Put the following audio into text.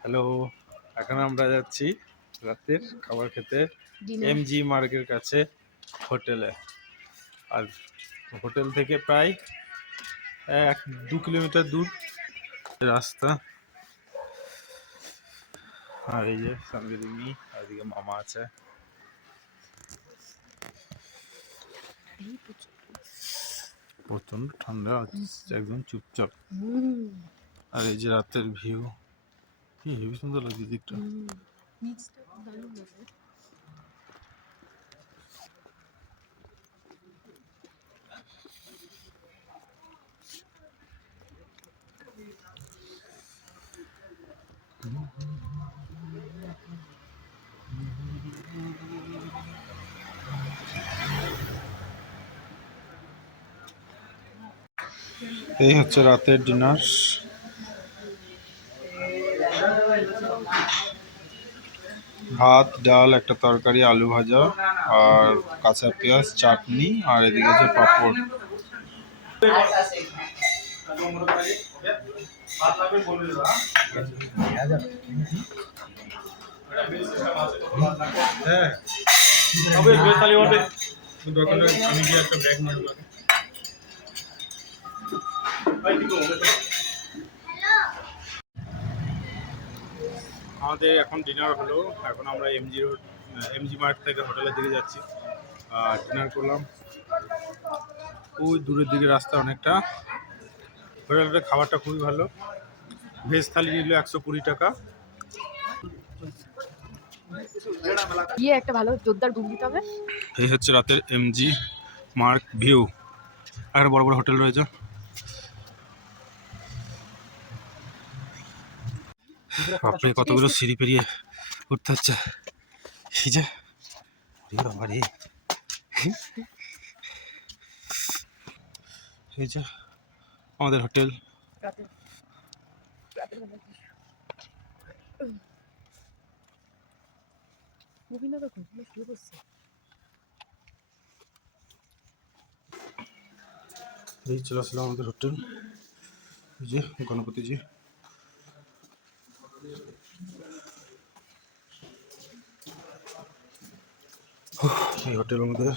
Hello এখন আমরা যাচ্ছি রাতের খাবার খেতে Dinner. এম জি মার্গের কাছে হোটেলে। আর হোটেল থেকে প্রায় এক দু কিলোমিটার দূর রাস্তা। আর এই যে রিমি আর এদিকে মামা আছে। প্রচণ্ড। ঠান্ডা একদম চুপচাপ। আর এই যে রাতের ভিউ। কি হেবি সুন্দর লাগছে দিকটা হুম। দারুণ লাগে। এই হচ্ছে রাতের ডিনার ভাত, ডাল, একটা তরকারি, আলু ভাজা, আর কাঁচা পেঁয়াজ, চাটনি, আর এদিকে আছে পাঁপড়। আমি একটা ব্যাগ মারব আমাদের এখন ডিনার হলো। এখন আমরা এমজি রোড এমজি মার্ট থেকে হোটেলের দিকে যাচ্ছি। আর ডিনার করলাম। ওই দূরের দিকে রাস্তা অনেকটা। হোটেলের খাবারটা খুবই ভালো। ভেজ থালি নিল একশো কুড়ি টাকা। গিয়ে একটা ভালো জোরদার ঘুম দিতে হবে। এই হচ্ছে রাতের এমজি মার্ক ভিউ আর বড় বড় হোটেল রয়েছে। বাপরে কতগুলো সিঁড়ি পেরিয়ে উঠতে হচ্ছে এই যে ওরে বাবা রে। এই যে আমাদের হোটেল এই চলে আসলাম আমাদের হোটেল এই যে গণপতিজি এই হোটেলের মধ্যে